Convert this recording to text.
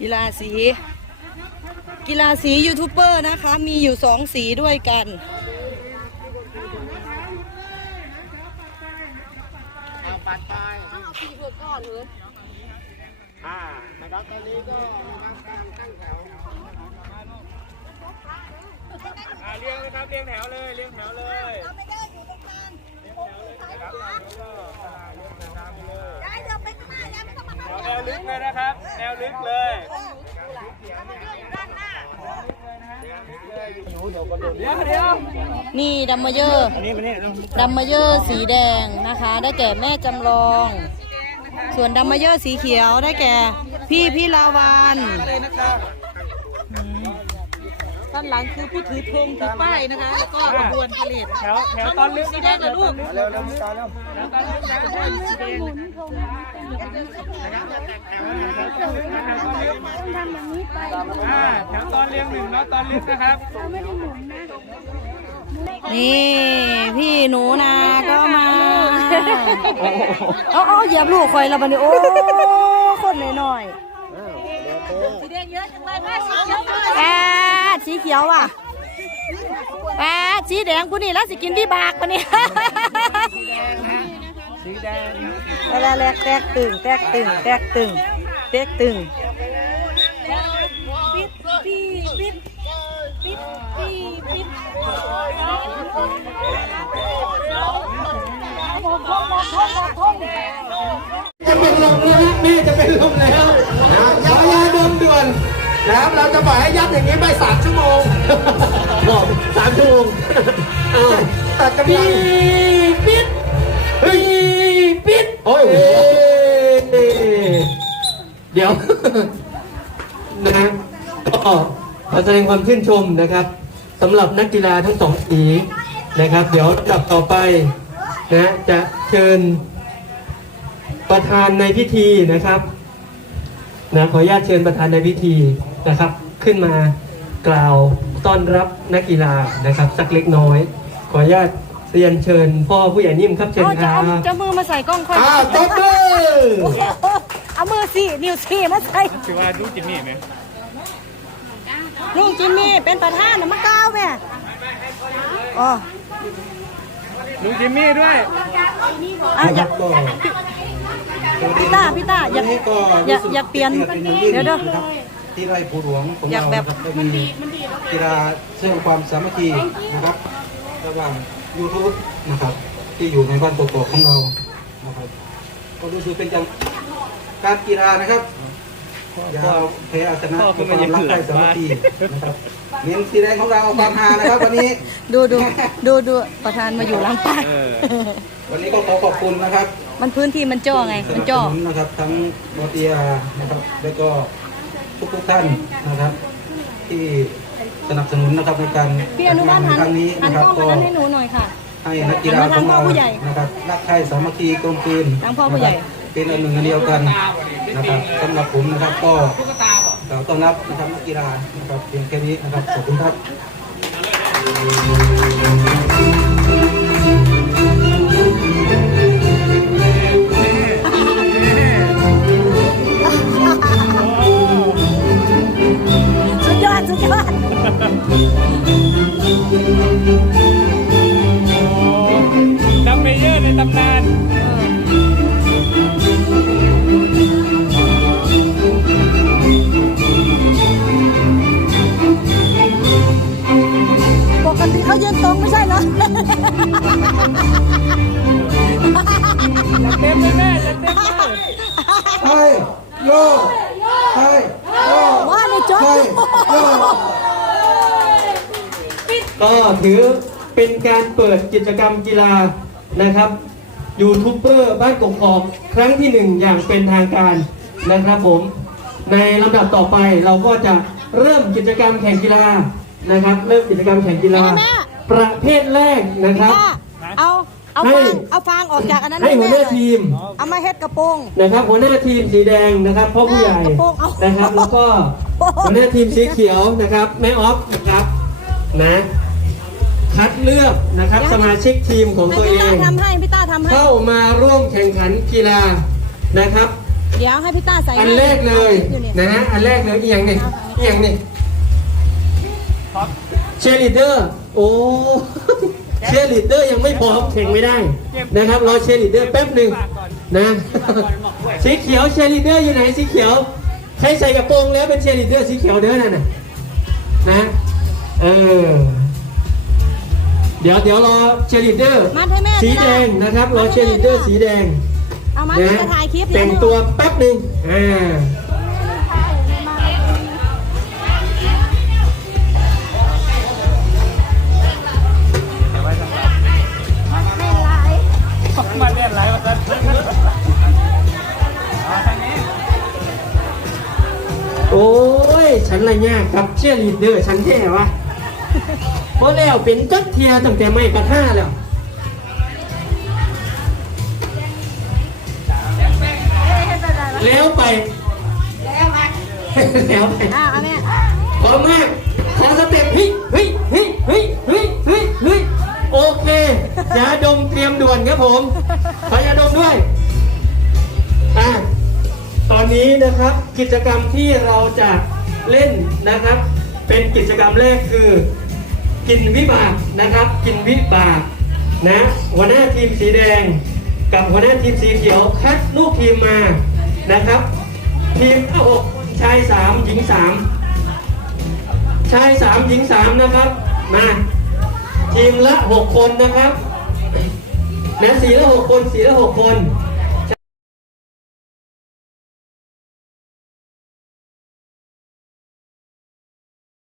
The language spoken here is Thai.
กีฬาสี กีฬาสียูทูบเบอร์นะคะ มีอยู่สองสีด้วยกัน เอาปัดไปอ่านะครับตอนนี้ก็นะครับการตั้งแถวอ่าเรียงนะครับเรียงแถวเลยเรียงแถวเลยเรียงแถวเลยนะครับแล้วก็อ่าเรียงแถวตามไปเลยแถวแนว ลึกเลยนะครับ แนวลึกเลยเดี๋ยวเดี๋ยวนี่ดัมเมเยอร์นี่มานี่ดัมเมเยอร์สีแดงนะคะ ได้แก่แม่จำลอง ส่วนดัมเมเยอร์สีเขียวได้แก่ พี่พี่ลาวาน ด้านหลังคือผู้ถือธงถือป้ายนะคะ แล้วก็ขบวนพาเลทแถวแถวตอนลึกสีแดงนะลูกเร็วเร็วตอนเร็วสีแดงอ่าแถวตอนเรียงหนึ่งแล้วตอนลึกนะครับนี่พี่หนูนาก็มาเอาเอาเหยียบลูกคอยและบันนี้โอ้คนหน่อยสีแดงเยอะจังเลยแม่สีเขียวเลย สีเขียวว่ะแปดสีแดงกูนี่แล้วสิกินที่บากปะเนี่ยสีแดงแล้วแลกแตกตึงแตกตึงแตกตึงแตกตึงจะเป็นลมแล้วแม่จะเป็นลมแล้ว นนะครับเราจะปล่อยให้ยัดอย่างนี้ไปสามชั่วโมงบอกสามชั่วโมงอ้าวตัดกำลังปิดเฮ้ยปิดโอ้ยเดี๋ยวนะก็ขอแสดงความชื่นชมนะครับสำหรับนักกีฬาทั้งสองสีนะครับ เดี๋ยวลำดับต่อไปนะจะเชิญประธานในพิธีนะครับนะขออนุญาตเชิญประธานในพิธี นะครับ ขึ้นมากล่าวต้อนรับนักกีฬานะครับ สักเล็กน้อย ขออนุญาตเรียนเชิญ พ่อผู้ใหญ่นิ่มครับเชิญเอาคจะรัเอาบ จะมือมาใส่กล้องค่อยอ้าวตบมือเอามือสี่นิ้วสี่มาใส่คือว่าดูจิมมี่ไหมลุงจิมมี่เป็นประธานน่ะมาก้าวแม่อ๋อดูจิมมี่ด้วย อะอยากพี่ต้าพี่ต้าอยากอยากอยากเปลี่ยนเดี๋ยวเดี๋ยว ที่ไร่ภูหลวงของอยากเราแบบ นะครับได้มีกีฬาเสริมความสามัคคีนะครับ ระหว่าง YouTube นะครับ ที่อยู่ในบ้านโกโก้ของเรานะครับ ก็รู้สึกเป็นจังการกีฬานะครับอย่าเอาแพ้เอาชนะด้วยความรักใคร่สามัคคีนะครับเน้นสีแดงของเราเอาความฮานะครับวันนี้ ดูดูดูดูประธานมาอยู่หลังป้ายวันนี้ก็ขอขอบคุณนะครับ มันพื้นที่มันจ่อไงสมันนับสจ่อนุนนะครับทั้งบอเตียนะครับ แล้วก็ ทุกทุกๆท่านนะครับ ที่สนับสนุนนะครับในการพี่อนุวัฒน์หันครั้งนี้หันนะคกรับล้องมาก็นั้นให้หนูหน่อยค่ะ ให้นักกีฬาของเราหันมาทางพ่อผู้ใหญ่นะครับรักใคร่สามัคคีกลมกลืนทางพ่อผู้ใหญ่ นะครับเป็นอันหนึ่งอันเดียวกันนะครับสำหรับผมนะครับก็กล่าวต้อนรับนะครับนักกีฬานะครับเพียงแค่นี้นะครับขอบคุณครับ ว่าในจบใช่โยก็ถือเป็นการเปิดกิจกรรมกีฬานะครับยูทูบเบอร์บ้านกกอกครั้งที่หนึ่งอย่างเป็นทางการนะครับผม ในลำดับต่อไปเราก็จะเริ่มกิจกรรมแข่งกีฬานะครับ เริ่มกิจกรรมแข่งกีฬาแม่ประเภทแรกนะครับ เอา เอาให้ฟางเอาฟางออกจากอันนั้นให้หัวหแม่น้าเลยทีมเอามาเฮ็ดกระโปรงนะครับ หัวหน้าทีมสีแดงนะครับพ่อผู้ใหญ่กระโปรงเอานะครับแล้วก็หัวหน้าทีมสีเขียวนะครับแม่ออฟนะครับนะคัดเลือกนะครับสมาชิกทีมของให้ตัวเอพี่ต้างทำให้พี่ต้าทำให้เข้ามาร่วมแข่งขันกีฬานะครับ เดี๋ยวให้พี่ต้าใส่อันแรกเลยอยู่นี่นะฮะอันแรกเลยเอียงนี่เอียงนี่เชียร์ลีดเดอร์โอ้ เชียร์ลีดเดอร์ยังไม่พร้อมแข่งไม่ได้นะครับรอเชียร์ลีดเดอร์แป๊บหนึ่งนะสีเขียวเชียร์ลีดเดอร์อยู่ไหนสีเขียวใครใส่กระโปรงแล้วเป็นเชียร์ลีดเดอร์สีเขียวเด้อนั่นน่ะนะเออเดี๋ยวเดี๋ยวรอเชียร์ลีดเดอร์มัดให้แม่สีแดงนะครับรอเชียร์ลีดเดอร์สีแดงเอามานะจะถ่ายคลิปแต่งตัวแป๊บหนึ่งอ่ามา โอ้ย ฉันละยากกับเชียร์ลีดเดอร์ฉันแท้วะเพราะแล้วเป็นจักเทียตั้งแต่ไม่ปัดห้าแล้วแล้วไป แล้วไปอ่าเอาแม่พร้อมมากขอสเต็ปเฮ้ยเฮ้ยเฮ้ยเฮ้ยเฮ้ยเฮ้ยเฮ้ยโอเคยาดมเตรียมด่วนครับผมขอยาดมด้วยอะ ตอนนี้นะครับกิจกรรมที่เราจะเล่นนะครับ เป็นกิจกรรมแรกคือ กินวิบากนะครับ กินวิบากนะหัวหน้าทีมสีแดง กับหัวหน้าทีมสีเขียวคัดลูกทีมมานะครับ ทีมหกชายสามหญิงสามชายสามหญิงสามนะครับมาทีมละหกคนนะครับนะสีละหกคนสีละหกคน